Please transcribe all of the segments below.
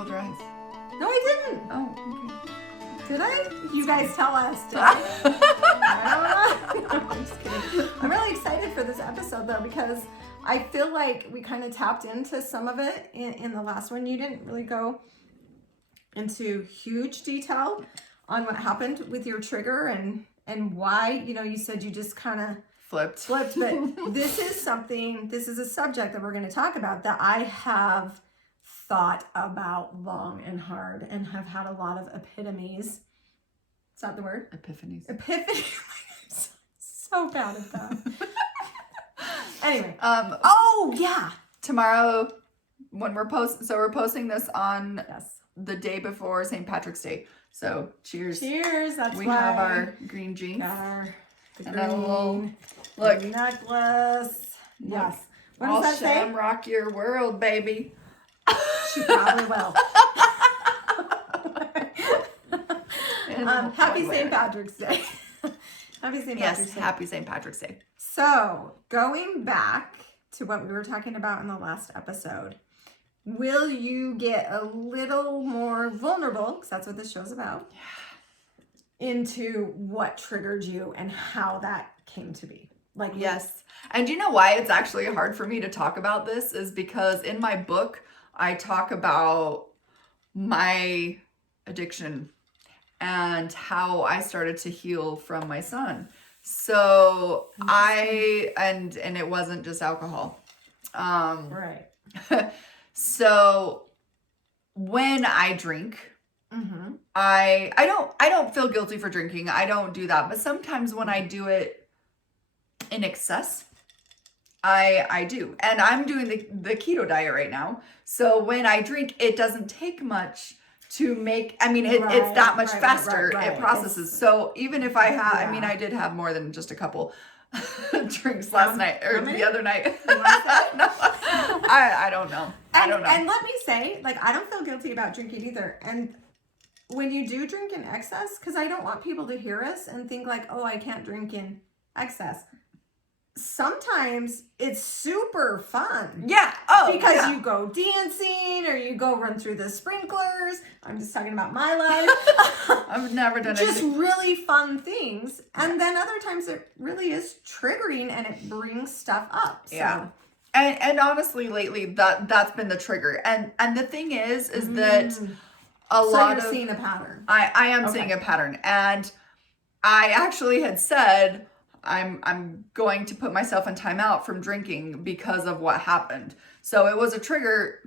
roll your eyes. No, I didn't. Oh, okay. Did I? You guys tell us. Did I don't know. I'm just kidding. I'm really excited for this episode though because I feel like we kind of tapped into some of it in the last one. You didn't really go into huge detail on what happened with your trigger and why. You know, you said you just kind of flipped, but this is a subject that we're going to talk about that I have thought about long and hard and have had a lot of epitomies. Is that the word? Epiphanies. So bad at that. Anyway. Oh yeah. Tomorrow when we're posting this on the day before St. Patrick's Day. So cheers. Cheers. That's we why have our green jeans. And a little necklace. Yes. What does that say? I'll rock your world, baby. She probably will. Happy St. Patrick's Day. Happy St. Patrick's Day. Happy St. Patrick's Day. So, going back to what we were talking about in the last episode, will you get a little more vulnerable, because that's what this show's about, into what triggered you and how that came to be? Like, yes. And you know why it's actually hard for me to talk about this is because in my book, I talk about my addiction and how I started to heal from my son. So and it wasn't just alcohol. Right. So when I drink, I don't feel guilty for drinking. I don't do that. But sometimes when I do it in excess, I do. And I'm doing the keto diet right now. So when I drink, it doesn't take much to make, it's that much faster. It processes. So even if I have, I did have more than just a couple drinks last night or the other night. No, I don't know. And let me say, like, I don't feel guilty about drinking either. And when you do drink in excess, because I don't want people to hear us and think like, oh, I can't drink in excess. Sometimes it's super fun. Yeah. Oh, because you go dancing or you go run through the sprinklers. I'm just talking about my life. I've never done just really fun things. And then other times it really is triggering and it brings stuff up. So. Yeah. And honestly, lately that's been the trigger. And the thing is that you're seeing a pattern. I am seeing a pattern. And I actually had said I'm going to put myself in timeout from drinking because of what happened. So it was a trigger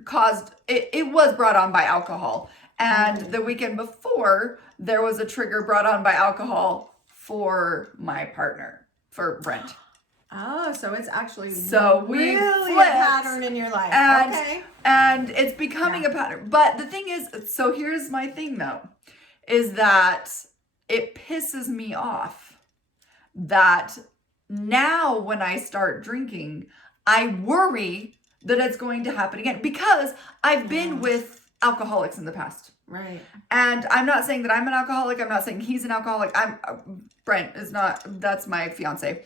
it was brought on by alcohol. And the weekend before, there was a trigger brought on by alcohol for my partner, for Brent. Oh, so it's actually really a pattern in your life. And it's becoming a pattern. But the thing is, so here's my thing though, is that it pisses me off that now when I start drinking, I worry that it's going to happen again because I've been with alcoholics in the past. Right. And I'm not saying that I'm an alcoholic. I'm not saying he's an alcoholic. Brent is not, that's my fiance.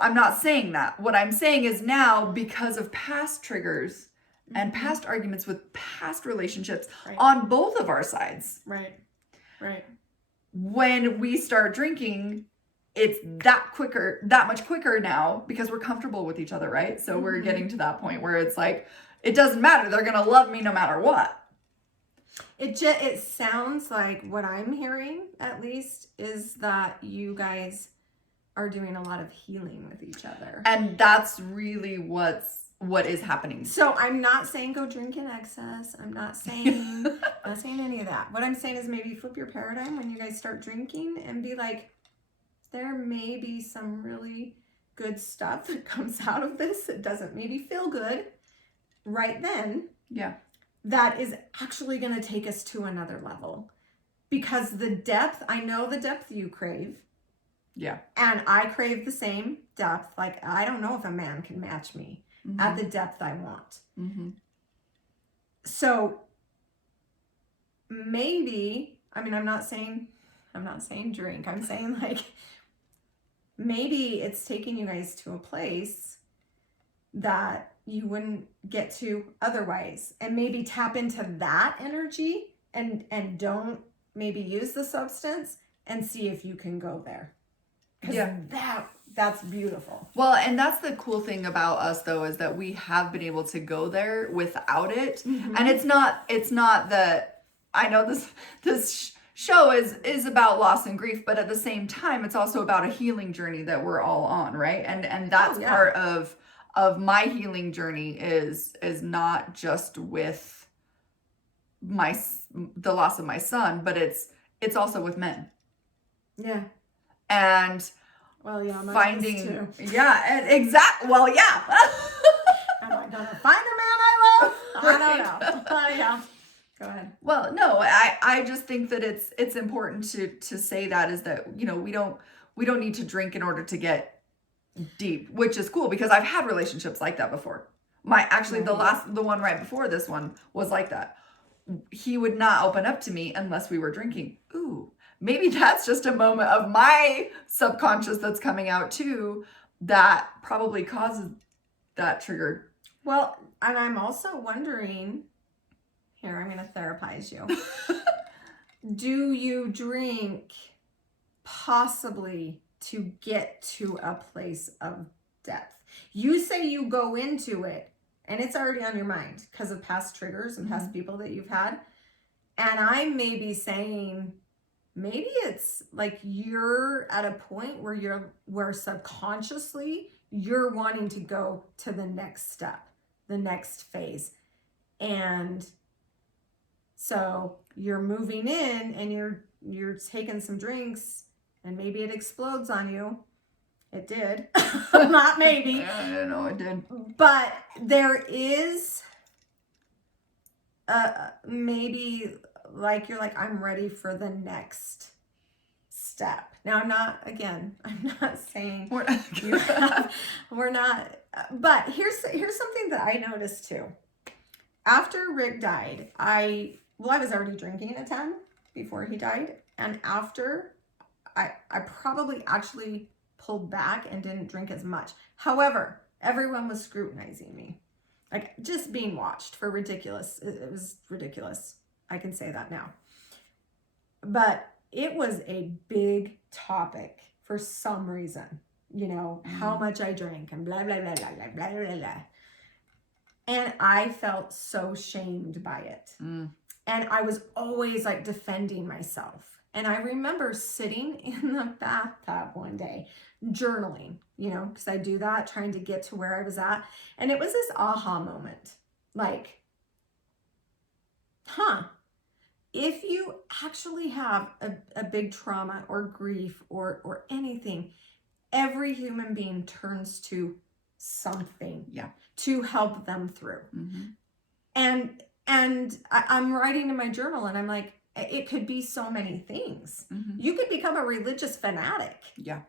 I'm not saying that. What I'm saying is now because of past triggers and past arguments with past relationships on both of our sides. Right. When we start drinking, it's that much quicker now because we're comfortable with each other, right? So we're getting to that point where it's like, it doesn't matter. They're going to love me no matter what. It sounds like what I'm hearing, at least, is that you guys are doing a lot of healing with each other. And that's really what is happening. So I'm not saying go drink in excess. I'm not saying any of that. What I'm saying is maybe flip your paradigm when you guys start drinking and be like, there may be some really good stuff that comes out of this. It doesn't maybe feel good right then. Yeah. That is actually going to take us to another level. Because the depth, I know the depth you crave. Yeah. And I crave the same depth. Like, I don't know if a man can match me at the depth I want. So maybe, I'm not saying drink. I'm saying like, maybe it's taking you guys to a place that you wouldn't get to otherwise, and maybe tap into that energy and don't maybe use the substance and see if you can go there. Because that's beautiful. Well, and that's the cool thing about us though, is that we have been able to go there without it. Mm-hmm. And it's not that, I know this show is about loss and grief, but at the same time, it's also about a healing journey that we're all on, right? And that's part of my healing journey is not just with the loss of my son, but it's also with men. Yeah. And well, yeah, finding too. Yeah, and exactly. Well, yeah. Am I gonna find a man I love? Right. I don't know. Yeah. Go ahead. Well, no, I just think that it's important to say that is that, you know, we don't need to drink in order to get deep, which is cool because I've had relationships like that before. The one right before this one was like that. He would not open up to me unless we were drinking. Ooh, maybe that's just a moment of my subconscious that's coming out too that probably causes that trigger. Well, and I'm also wondering, here, I'm going to therapize you. Do you drink possibly to get to a place of depth? You say you go into it and it's already on your mind because of past triggers and past people that you've had. And I may be saying, maybe it's like you're at a point where subconsciously you're wanting to go to the next step, the next phase. And so you're moving in and you're taking some drinks and maybe it explodes on you. It did. Not maybe. Yeah, I don't know, it did. But there is maybe like you're like, I'm ready for the next step. Now I'm not saying we're not, but here's something that I noticed too. After Rick died, I was already drinking at the time before he died. And after I probably actually pulled back and didn't drink as much. However, everyone was scrutinizing me, like just being watched for ridiculous. It was ridiculous. I can say that now. But it was a big topic for some reason, you know, how much I drank and blah, blah, blah, blah, blah, blah, blah, blah. And I felt so shamed by it. And I was always like defending myself. And I remember sitting in the bathtub one day, journaling, you know, because I do that, trying to get to where I was at. And it was this aha moment, like, if you actually have a big trauma or grief or anything, every human being turns to something to help them through. And I'm writing in my journal and I'm like, it could be so many things. You could become a religious fanatic. Yeah.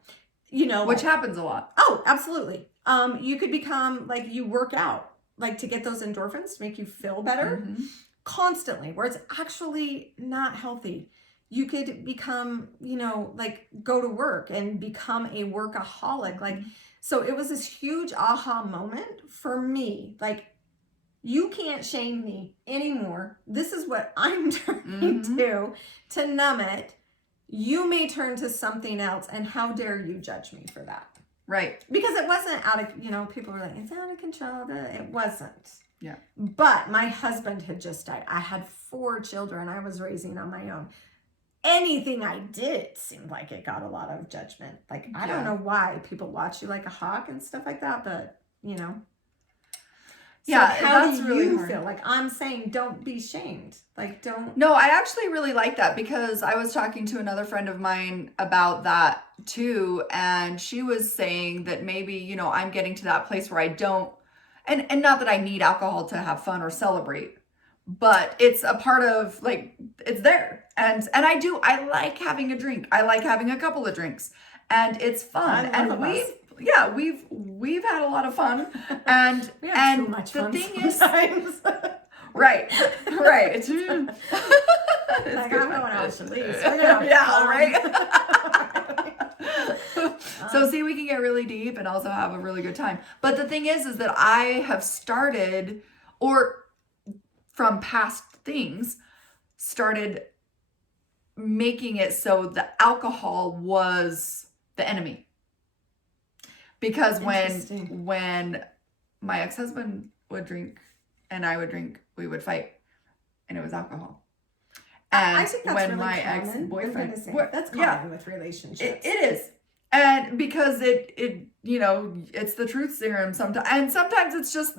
You know, which happens a lot. Oh, absolutely. You could become like, you work out like to get those endorphins to make you feel better constantly, where it's actually not healthy. You could become, you know, like go to work and become a workaholic. Like, so it was this huge aha moment for me. Like, you can't shame me anymore. This is what I'm turning to numb it. You may turn to something else, and how dare you judge me for that? Right. Because it wasn't out of, you know, people were like, it's out of control. It wasn't. Yeah. But my husband had just died. I had 4 children I was raising on my own. Anything I did seemed like it got a lot of judgment. Like, I don't know why people watch you like a hawk and stuff like that, but, you know. So how do really you feel? Like, I'm saying, don't be shamed. Like, don't. No, I actually really like that because I was talking to another friend of mine about that too. And she was saying that maybe, you know, I'm getting to that place where I don't, and not that I need alcohol to have fun or celebrate, but it's a part of, like, it's there. And I like having a drink. I like having a couple of drinks, and it's fun. And we've had a lot of fun, and we have too much the fun thing sometimes. is, right. Like, I'm going out with Chalese. Yeah, right. So see, we can get really deep and also have a really good time. But the thing is that I have started, or from past things, started making it so the alcohol was the enemy. Because when my ex-husband would drink and I would drink, we would fight, and it was alcohol. And I think that's when really my common. ex-boyfriend, That's common with relationships. It is. And because it it's the truth serum sometimes, and sometimes it's just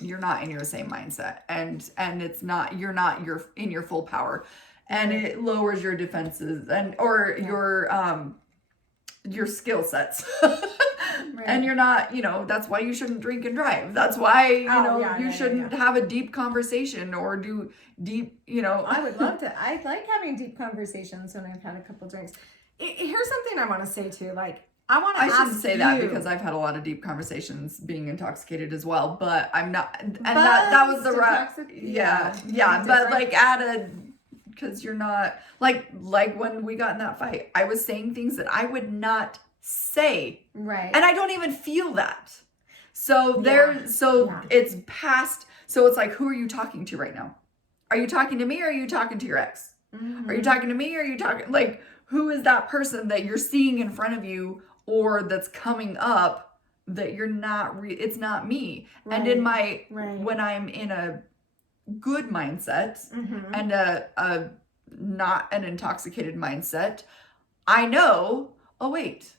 you're not in your same mindset, and it's not, you're not in your full power, and it lowers your defenses or your skill sets. Right. And you're not, that's why you shouldn't drink and drive. That's why, you shouldn't have a deep conversation or do deep, I would love to. I like having deep conversations when I've had a couple drinks. Here's something I want to say too. Like, I shouldn't say that because I've had a lot of deep conversations being intoxicated as well, but I'm not, and that was the right, but like because you're not, like when we got in that fight, I was saying things that I would not say. Right. And I don't even feel that. So it's past, so it's like, who are you talking to right now? Are you talking to me, or are you talking to your ex? Mm-hmm. Are you talking to me, or are you talking, like, who is that person that you're seeing in front of you or that's coming up that you're not, it's not me. Right. And in my, when I'm in a good mindset and a not an intoxicated mindset, I know, oh wait,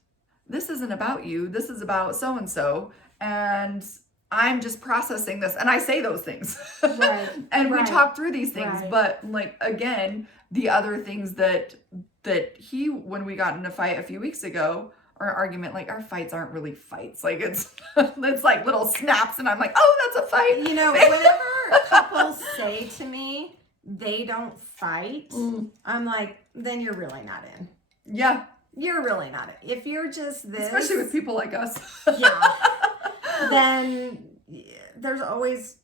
this isn't about you. This is about so-and-so. And I'm just processing this. And I say those things. Right. And we talk through these things. Right. But like, again, the other things that when we got in a fight a few weeks ago, or an argument, like, our fights aren't really fights. Like, it's like little snaps, and I'm like, oh, that's a fight. Whenever couples say to me they don't fight, I'm like, then you're really not in. Yeah. You're really not in. If you're just this. Especially with people like us. Yeah. Then there's always,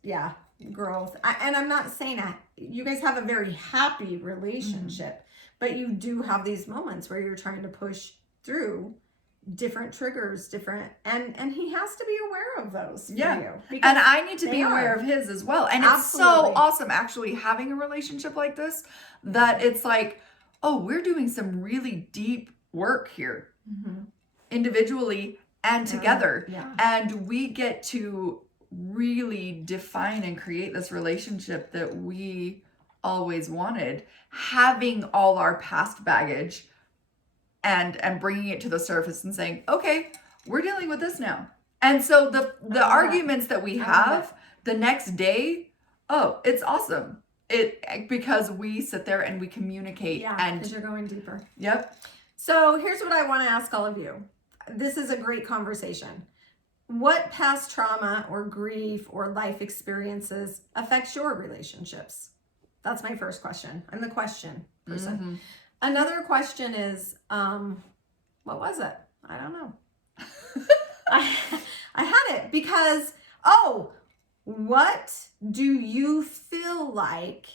growth. And I'm not saying that you guys have a very happy relationship, but you do have these moments where you're trying to push through different triggers, and he has to be aware of those for you. And I need to be aware of his as well. And it's so awesome actually having a relationship like this, that it's like, oh, we're doing some really deep work here, individually and together. Yeah. And we get to really define and create this relationship that we always wanted, having all our past baggage and bringing it to the surface and saying, okay, we're dealing with this now. And so the arguments that we have the next day, oh, it's awesome. Because we sit there and we communicate. Yeah, and because you're going deeper. Yep. So here's what I want to ask all of you. This is a great conversation. What past trauma or grief or life experiences affects your relationships? That's my first question. I'm the question person. Another question is, what was it? I don't know. I had it because, what do you feel like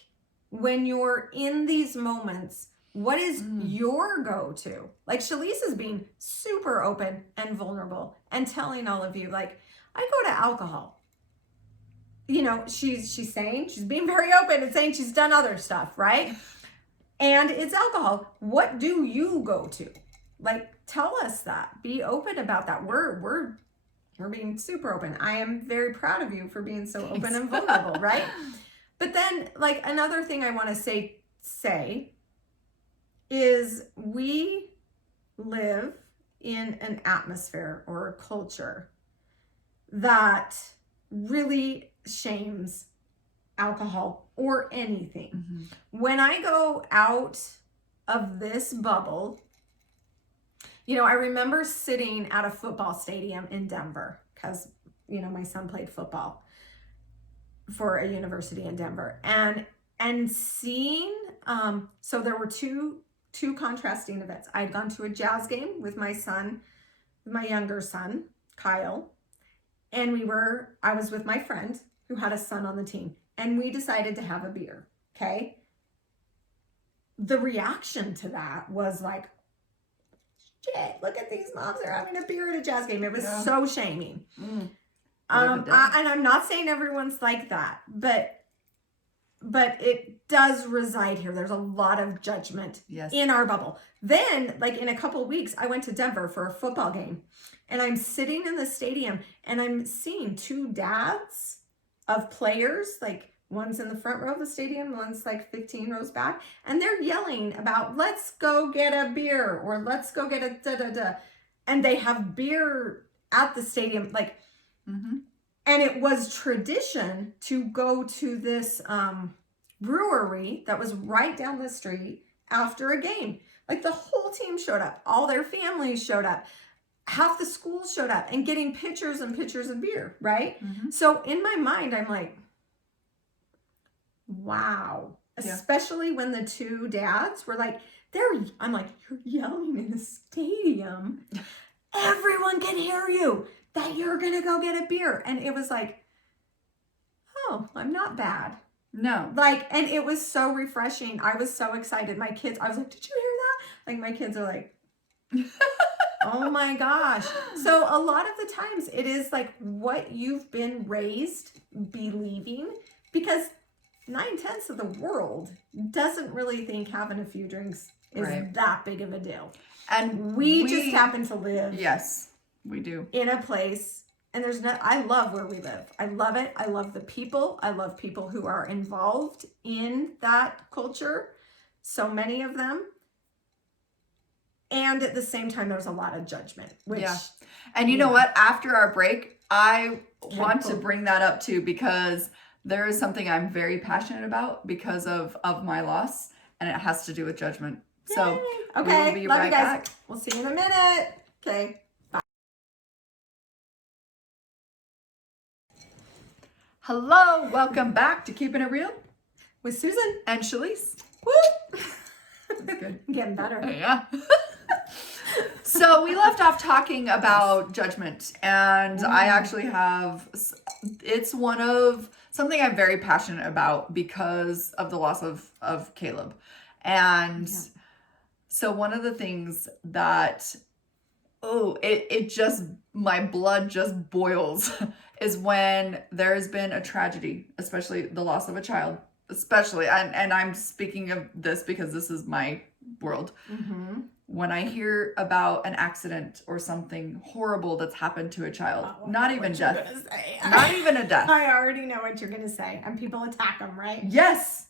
when you're in these moments? What is your go-to? Like, Chalese is being super open and vulnerable and telling all of you, like, I go to alcohol. She's saying, she's being very open and saying she's done other stuff, right? And it's alcohol. What do you go to? Like, tell us that. Be open about that. We're being super open. I am very proud of you for being so open and vulnerable, right? But then, like, another thing I want to say is we live in an atmosphere or a culture that really shames alcohol or anything. When I go out of this bubble, I remember sitting at a football stadium in Denver because, my son played football for a university in Denver, and seeing, so there were two contrasting events. I had gone to a jazz game with my son, my younger son, Kyle, and I was with my friend who had a son on the team, and we decided to have a beer, okay? the reaction to that was like, shit, look at these moms, they're having a beer at a Jazz game. It was so shaming. And I'm not saying everyone's like that, but it does reside here. There's a lot of judgment in our bubble. Then, like in a couple of weeks, I went to Denver for a football game, and I'm sitting in the stadium and I'm seeing two dads of players, like one's in the front row of the stadium, one's like 15 rows back, and they're yelling about, let's go get a beer, or let's go get a da-da-da. And they have beer at the stadium, like, and it was tradition to go to this brewery that was right down the street after a game. Like the whole team showed up, all their families showed up, half the school showed up, and getting pitchers and pitchers of beer, right? So in my mind, I'm like, wow. Especially when the two dads were like, I'm like, you're yelling in the stadium. Everyone can hear you that you're going to go get a beer. And it was like, oh, I'm not bad. No. Like, and it was so refreshing. I was so excited. My kids, I was like, did you hear that? Like, my kids are like, oh my gosh. So a lot of the times it is like what you've been raised believing, because 9/10 of the world doesn't really think having a few drinks is that big of a deal. And we just happen to live. Yes, we do. In a place, and I love where we live. I love it. I love the people. I love people who are involved in that culture. So many of them. And at the same time, there's a lot of judgment. And you know what? After our break, I want to bring that up too, because there is something I'm very passionate about because of my loss, and it has to do with judgment. Yay. So okay, we'll be love right you guys. back. We'll see you in a minute. Okay. Bye. Hello, welcome back to Keeping It Real with Susan and Chalese. Woo! That's good. Getting better. Yeah. So we left off talking about judgment, and I actually have, it's one of something I'm very passionate about because of the loss of Caleb. And so one of the things that, it just, my blood just boils is when there has been a tragedy, especially the loss of a child, especially, and I'm speaking of this because this is my world. When I hear about an accident or something horrible that's happened to a child, not even death, not even a death. I already know what you're going to say. And people attack them, right? Yes.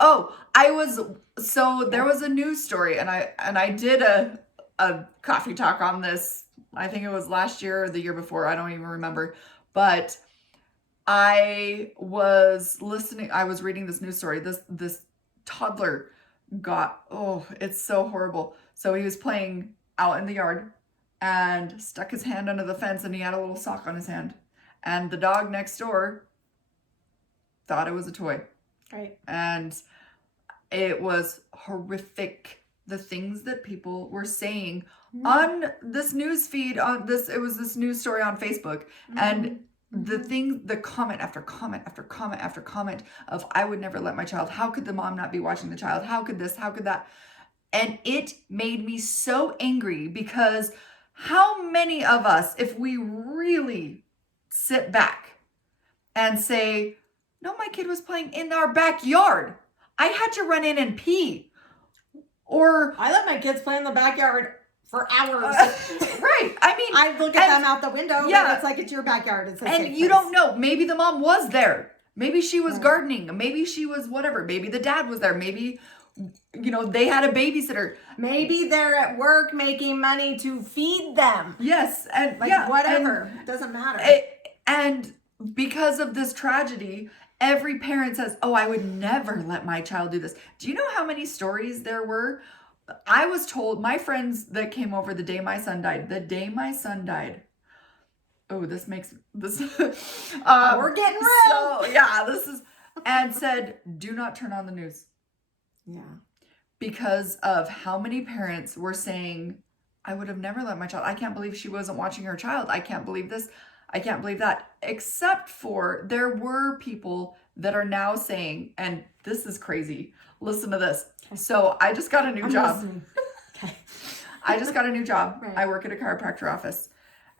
There was a news story, and I did a coffee talk on this. I think it was last year or the year before. I don't even remember. But I was reading this news story. This toddler it's so horrible. So he was playing out in the yard and stuck his hand under the fence, and he had a little sock on his hand. And the dog next door thought it was a toy. Right. And it was horrific, the things that people were saying on this news feed, it was this news story on Facebook. And the comment after comment after comment after comment of, I would never let my child, how could the mom not be watching the child? How could this, how could that? And it made me so angry, because how many of us, if we really sit back and say, no, my kid was playing in our backyard, I had to run in and pee. Or I let my kids play in the backyard for hours. Right. I mean, I look at them out the window. Yeah. It's like, it's your backyard. It's and you don't know. Maybe the mom was there. Maybe she was gardening. Maybe she was whatever. Maybe the dad was there. Maybe, they had a babysitter. Maybe they're at work making money to feed them. Yes. And whatever. It doesn't matter. And because of this tragedy, every parent says, oh, I would never let my child do this. Do you know how many stories there were? I was told, my friends that came over the day my son died. Oh, this makes this. We're getting real. So, yeah, and said, do not turn on the news. Yeah. Because of how many parents were saying, I would have never let my child, I can't believe she wasn't watching her child. I can't believe this. I can't believe that. Except for there were people that are now saying, and this is crazy. Listen to this. Okay. So I just got a new job. Listening. Okay. I just got a new job. Right. I work at a chiropractor office.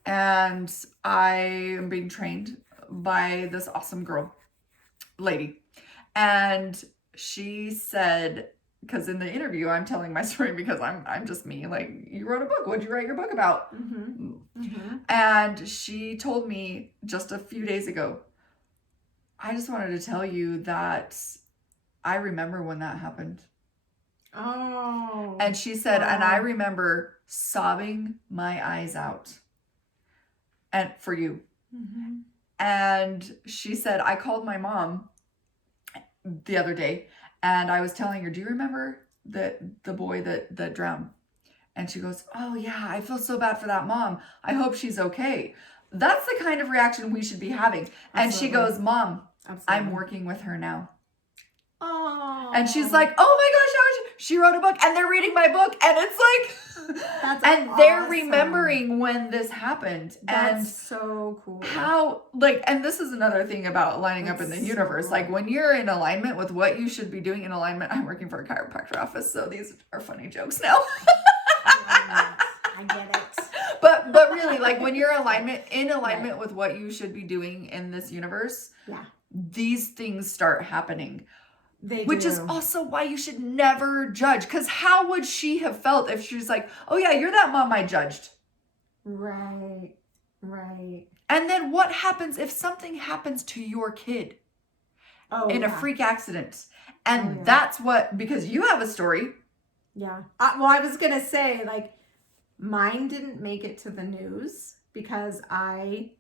And I am being trained by this awesome lady. And she said, because in the interview, I'm telling my story because I'm just me. Like, you wrote a book. What'd you write your book about? Mm-hmm. Mm-hmm. And she told me just a few days ago, I just wanted to tell you that I remember when that happened. Oh. And she said, wow. and I remember sobbing my eyes out. And for you. Mm-hmm. And she said, I called my mom the other day and I was telling her, do you remember the boy that drowned? And she goes, oh yeah, I feel so bad for that mom. I hope she's okay. That's the kind of reaction we should be having. Absolutely. And she goes, Mom, absolutely. I'm working with her now. Oh. And she's like, oh my gosh, how is she wrote a book and they're reading my book. And it's like, that's and awesome. They're remembering when this happened. That's and so cool. How, like, and this is another thing about lining up in the universe. Cool. Like when you're in alignment with what you should be doing in alignment, I'm working for a chiropractor office. So these are funny jokes now. I get it. But really, like when you're in alignment with what you should be doing in this universe, these things start happening. Which is also why you should never judge. Because how would she have felt if she was like, oh yeah, you're that mom I judged. Right. And then what happens if something happens to your kid in a freak accident? And that's what, because you have a story. Yeah. Well, I was going to say, like, mine didn't make it to the news because I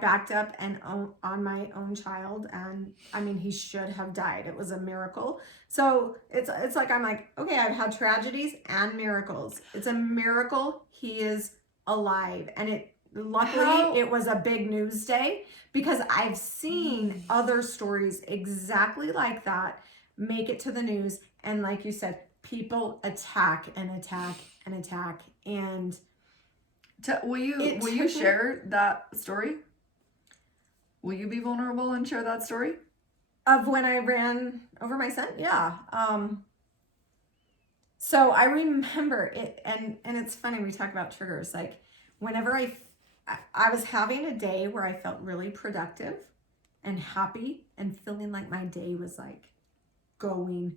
backed up and on my own child, and I mean, he should have died. It was a miracle. So it's like, I'm like, okay, I've had tragedies and miracles. It's a miracle he is alive. And luckily it was a big news day because I've seen other stories exactly like that make it to the news. And like you said, people attack and attack and attack. And will you share that story? Will you be vulnerable and share that story? Of when I ran over my son? Yeah. So I remember it, and it's funny, we talk about triggers. Like whenever I was having a day where I felt really productive and happy and feeling like my day was like going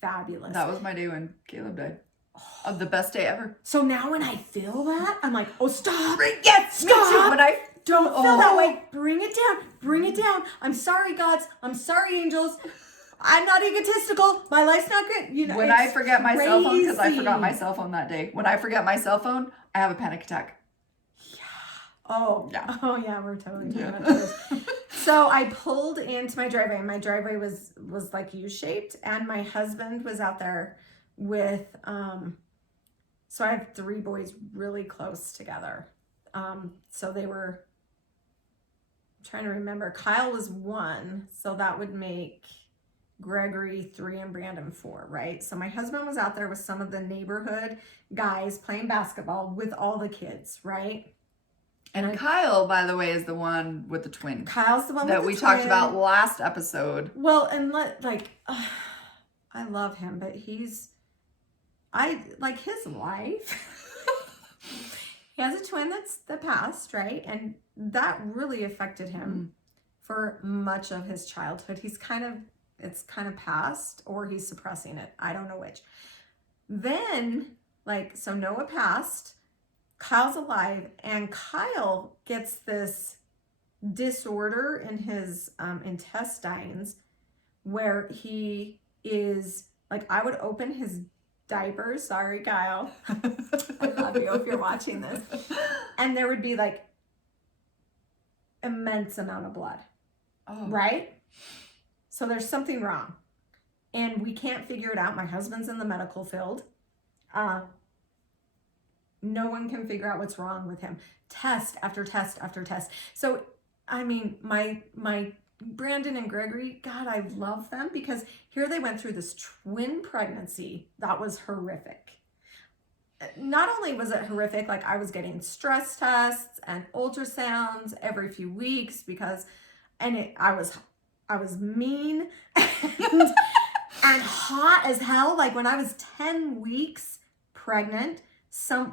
fabulous. That was my day when Caleb died. Of the best day ever. So now when I feel that, I'm like, oh, stop. Yes, stop. Me too. But I don't feel that way. Bring it down. Bring it down. I'm sorry, gods. I'm sorry, angels. I'm not egotistical. My life's not good. You know, when I forget my cell phone, because I forgot my cell phone that day. When I forget my cell phone, I have a panic attack. Yeah. Oh yeah, we're totally talking about this. So I pulled into my driveway, and my driveway was like U-shaped, and my husband was out there with so I have 3 boys really close together. So they were, I'm trying to remember, Kyle was 1, so that would make Gregory 3 and Brandon 4, right? So my husband was out there with some of the neighborhood guys playing basketball with all the kids, right? And Kyle, by the way, is the one with the twin. Kyle's the one that with the we twin. talked about last episode. Well, and I love him, but I like his life. He has a twin that passed, right? And that really affected him for much of his childhood. It's kind of passed, or he's suppressing it. I don't know which. Then, so Noah passed, Kyle's alive, and Kyle gets this disorder in his intestines where he is, I would open his diapers. Sorry, Kyle. I love you if you're watching this. And there would be immense amount of blood. Oh. Right? So there's something wrong. And we can't figure it out. My husband's in the medical field. No one can figure out what's wrong with him. Test after test after test. So, I mean, my Brandon and Gregory, God, I love them because here they went through this twin pregnancy that was horrific. not only was it horrific, like I was getting stress tests and ultrasounds every few weeks because, I was mean and, and hot as hell. Like when I was 10 weeks pregnant,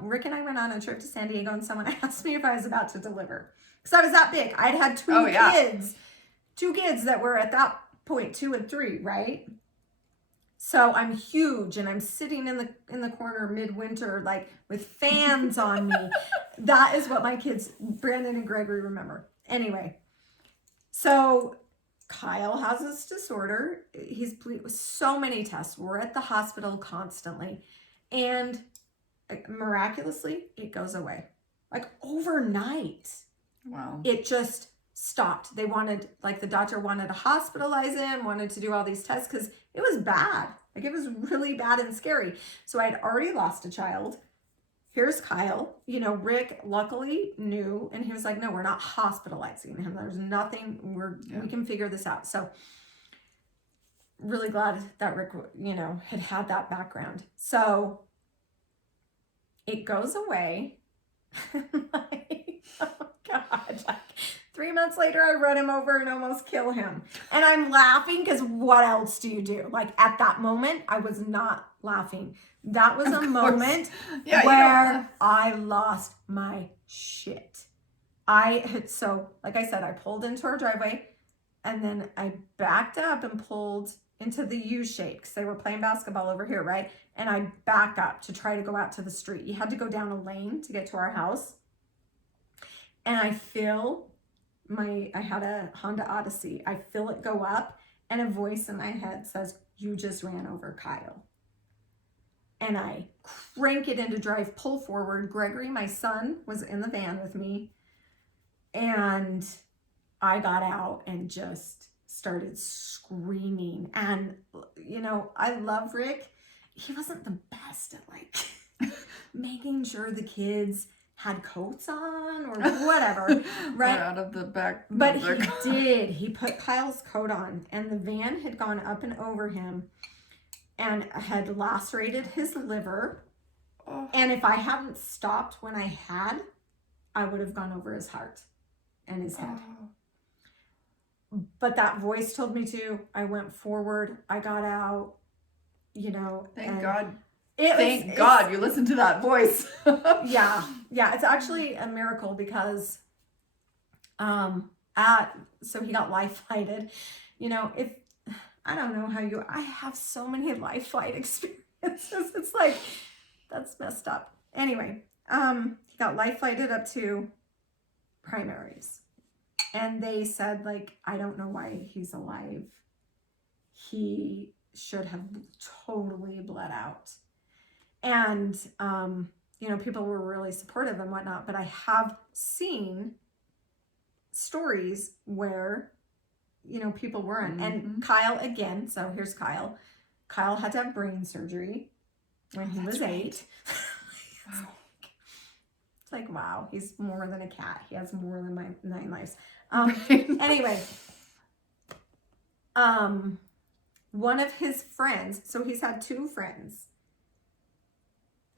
Rick and I went on a trip to San Diego and someone asked me if I was about to deliver. Because I was that big. I'd had two kids that were at that point 2 and 3, right? So I'm huge and I'm sitting in the corner midwinter, like with fans on me. That is what my kids, Brandon and Gregory, remember. Anyway, so Kyle has this disorder. He's with so many tests. We're at the hospital constantly. And miraculously, it goes away. Like overnight. Wow. It just stopped. They wanted, like the doctor wanted to hospitalize him, wanted to do all these tests because it was bad. Like it was really bad and scary. So I had already lost a child. Here's Kyle. You know, Rick luckily knew, and he was like, no, we're not hospitalizing him. There's nothing, we can figure this out. So really glad that Rick, you know, had that background. So it goes away. Like, oh God. Like 3 months later, I run him over and almost kill him. And I'm laughing because what else do you do? Like at that moment, I was not laughing. That was a moment where I lost my shit. So like I said, I pulled into our driveway and then I backed up and pulled into the U shape because they were playing basketball over here, right? And I back up to try to go out to the street. You had to go down a lane to get to our house. And I feel I had a Honda Odyssey. I feel it go up and a voice in my head says, you just ran over Kyle. And I crank it into drive, pull forward. Gregory, my son, was in the van with me. And I got out and just started screaming. And, you know, I love Rick. He wasn't the best at like making sure the kids had coats on or whatever, right? Or out of the back. But he did. He put Kyle's coat on and the van had gone up and over him and had lacerated his liver. Oh. And if I hadn't stopped when I had, I would have gone over his heart and his head. Oh. But that voice told me to. I went forward. I got out, you know. Thank God. Thank God you listened to that voice. Yeah. It's actually a miracle because, so he got life flighted. You know, I don't know I have so many life flight experiences. It's like, that's messed up. Anyway, he got life flighted up to primaries. And they said, like, I don't know why he's alive. He should have totally bled out. And, you know, people were really supportive and whatnot, but I have seen stories where, you know, people weren't. Mm-hmm. And Kyle, again, so here's Kyle. Kyle had to have brain surgery when he was 8. Wow. It's like, wow, he's more than a cat. He has more than my 9 lives. Anyway, one of his friends, so he's had 2 friends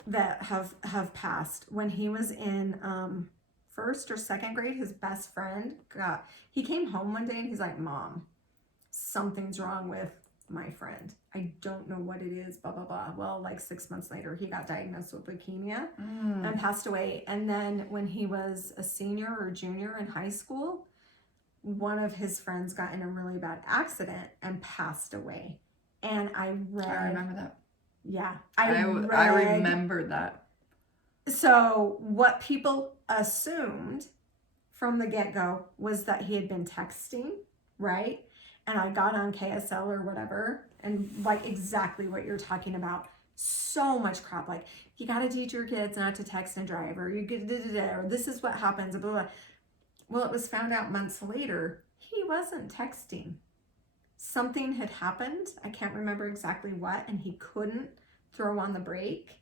that have passed. When he was in 1st or 2nd grade, his best friend he came home one day and he's like, Mom, something's wrong with my friend. I don't know what it is, blah, blah, blah. Well, like 6 months later, he got diagnosed with leukemia and passed away. And then when he was a senior or junior in high school, one of his friends got in a really bad accident and passed away. And I remember that. Yeah. I remember that. So what people assumed from the get-go was that he had been texting, right? And I got on KSL or whatever, and like exactly what you're talking about. So much crap, like, you got to teach your kids not to text and drive, or you get or this is what happens, blah, blah. Well, it was found out months later, he wasn't texting. Something had happened. I can't remember exactly what, and he couldn't throw on the brake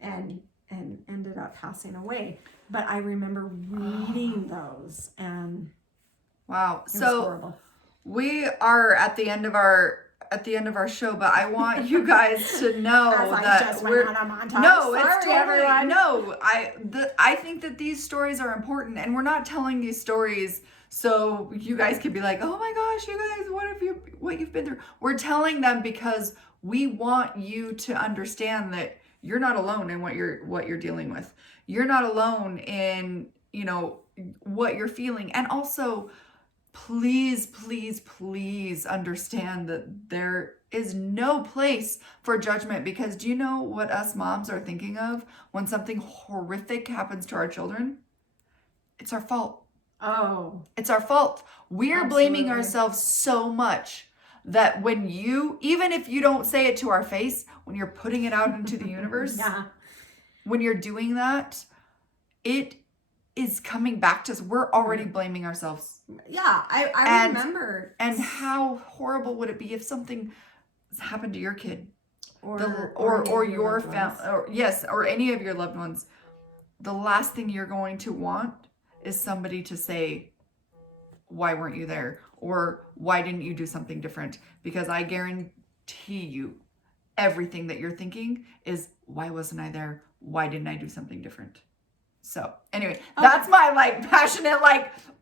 and ended up passing away. But I remember reading those, and wow. it was horrible. We are at the end of our at the end of our show, but I want you guys to know As I that just went on a montage. no, Sorry, it's totally everyone. no. I think that these stories are important, and we're not telling these stories so you guys could be like, oh my gosh, you guys, what you've been through. We're telling them because we want you to understand that you're not alone in what you're dealing with. You're not alone in, what you're feeling. And also, please, please, please understand that there is no place for judgment, because do you know what us moms are thinking of when something horrific happens to our children? It's our fault. Oh. It's our fault. We're Absolutely. blaming ourselves so much that when even if you don't say it to our face, when you're putting it out into the universe, Yeah. when you're doing that, it is coming back to us. We're already blaming ourselves. Yeah, I remember. And how horrible would it be if something happened to your kid or your family, or any of your loved ones? The last thing you're going to want is somebody to say, why weren't you there? Or why didn't you do something different? Because I guarantee you, everything that you're thinking is, why wasn't I there? Why didn't I do something different? So anyway, that's my passionate,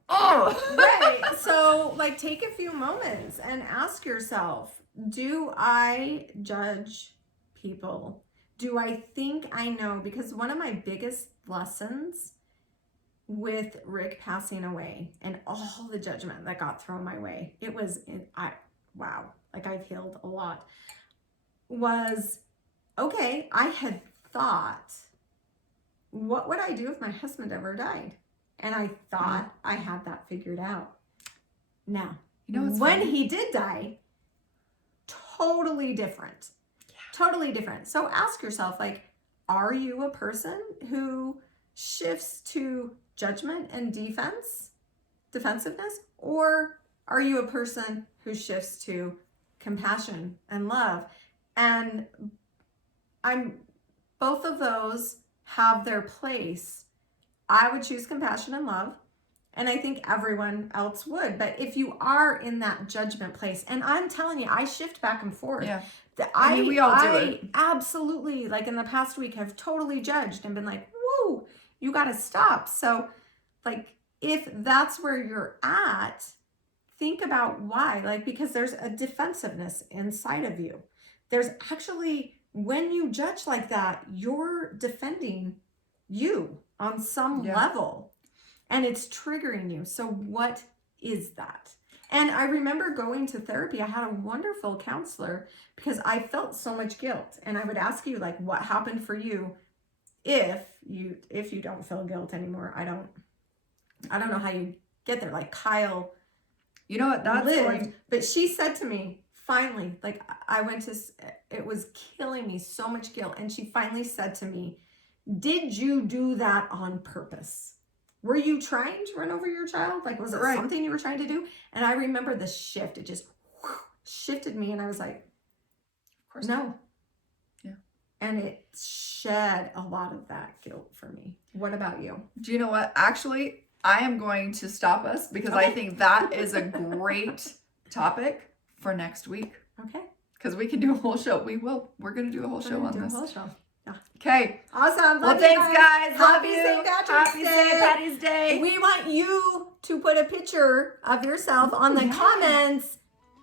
oh. Right. So take a few moments and ask yourself, do I judge people? Do I think I know? Because one of my biggest lessons with Rick passing away and all the judgment that got thrown my way, wow, I've healed a lot, was, okay, I had thought, what would I do if my husband ever died? And I thought I had that figured out. Now, when funny? he did die, totally different. Yeah. Totally different. So ask yourself, are you a person who shifts to judgment and defensiveness? Or are you a person who shifts to compassion and love? And both of those have their place. I would choose compassion and love, and I think everyone else would. But if you are in that judgment place, and I'm telling you, I shift back and forth. Yeah. We all do it. Absolutely, in the past week, have totally judged and been like, whoa, you got to stop. So, if that's where you're at, think about why. Because there's a defensiveness inside of you. There's actually, when you judge like that, you're defending you on some level, and it's triggering you. So what is that? And I remember going to therapy. I had a wonderful counselor because I felt so much guilt, and I would ask you, what happened for you if you don't feel guilt anymore. I don't know how you get there. Kyle, you know what, that's lived, but she said to me, finally, it was killing me, so much guilt. And she finally said to me, did you do that on purpose? Were you trying to run over your child? Was it something you were trying to do? And I remember the shift. It just shifted me. And I was like, of course, no. Yeah. And it shed a lot of that guilt for me. What about you? Do you know what? Actually, I am going to stop us because I think that is a great topic for next week. Okay. Because we can do a whole show. We will. We're going to do a whole show on this. A whole show. Yeah. Okay. Awesome. Well, thanks, guys. Love Happy you. St. Patrick's Happy Day. St. Patty's Day. We want you to put a picture of yourself on the comments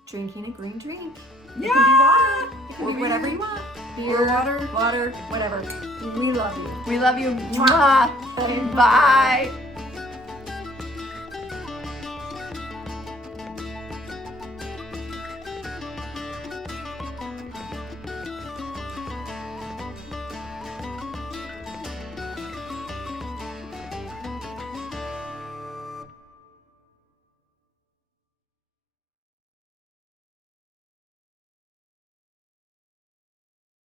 drinking a green drink. It can be water. It can be whatever you want. Beer, water, whatever. We love you. We love you. Mwah. Bye.